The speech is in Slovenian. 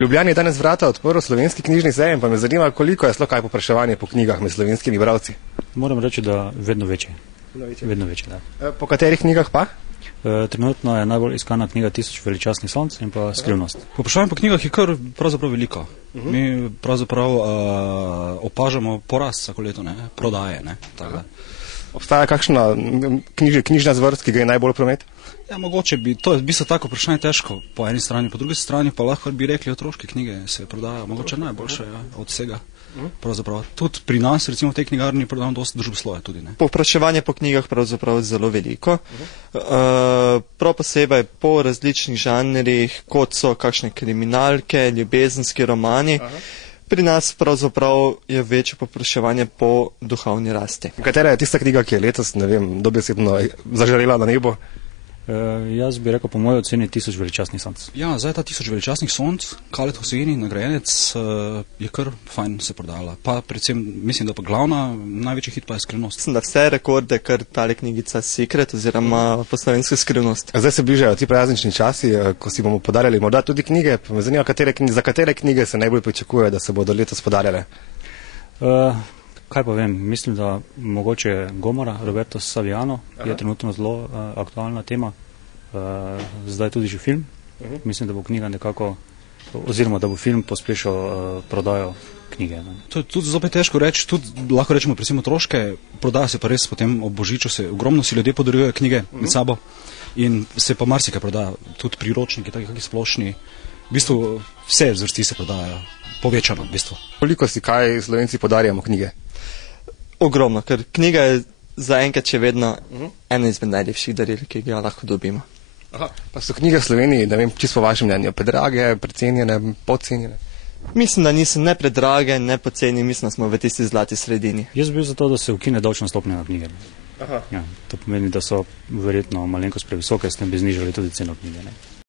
Ljubljani je danes vrata odprl slovenski knjižni sejem, pa me zanima, koliko je sploh kaj povpraševanje po knjigah med slovenskimi bralci. Moram reči, da vedno večje. Vedno večje, da. Po katerih knjigah pa? Trenutno je najbolj iskana knjiga 1000 veličastnih sonc in pa Skrivnost. Povpraševanje po knjigah je kar pravzaprav veliko. Mi pravzaprav opažamo porast vsako leto, prodaje. Obstaja kakšna knjižna zvrst, ki ga je najbolj promet? Ja, mogoče bi, to je v bistvu tako vprašanje težko po eni strani, po drugi strani pa lahko bi rekli, otroške knjige se prodajajo, mogoče najboljše od vsega. Pravzaprav. Tudi pri nas, recimo v tej knjigarni, prodajamo dosti družboslovja tudi. Povpraševanje po knjigah pravzaprav zelo veliko. Prav posebej po različnih žanrih, kot so kakšne kriminalke, ljubezenski romani. Pri nas pravzaprav je večje povpraševanje po duhovni rasti. Katera je tista knjiga, ki je letos, ne vem, dobesedno zažarela na nebo? Jaz bi rekel po moji oceni 1000 veličastnih sonc. Ja, zdaj ta 1000 veličastnih sonc, Khaled Hosseini, nagrajenec, je kar fajn se prodala. Pa predvsem, mislim, da pa glavna, največji hit pa je Skrivnost. Mislim, da vse rekorde, kar tale knjigica Secret oziroma po slovenski Skrivnost. Zdaj se bližajo ti praznični časi, ko si bomo podarjali morda tudi knjige. Pa me zanima, za katere knjige se najbolj pričakuje, da se bodo letos podarjale? Kaj pa vem, mislim, da mogoče Gomora, Roberto Saviano, je trenutno zelo aktualna tema. Zdaj tudi že film. Mislim, da bo knjiga nekako, oziroma da bo film pospešil prodajo knjige. To je tudi zopet težko reči, tudi lahko rečemo predvsem otroške, prodaja se pa res potem ob Božiču, ogromno si ljudje podarjujejo knjige med sabo in se pa marsikaj prodaja, tudi priročniki, taki splošni, v bistvu vse zvrsti se prodajajo, povečano v bistvu. Koliko si kaj Slovenci podarjamo knjige? Ogromno, ker knjiga je zaenkrat še vedno eno izmed najlepših daril, ki ga lahko dobimo. Pa so knjige v Sloveniji, ne vem, čisto po vašem mnenju, predrage, precenjene, podcenjene? Mislim, da niso ne predrage, ne podcenjene, mislim, da smo v tisti zlati sredini. Jaz bi bil za to, da se ukine davčna stopnja na knjige. Ja, to pomeni, da so verjetno malenkost previsoke, s tem bi znižali tudi ceno knjige.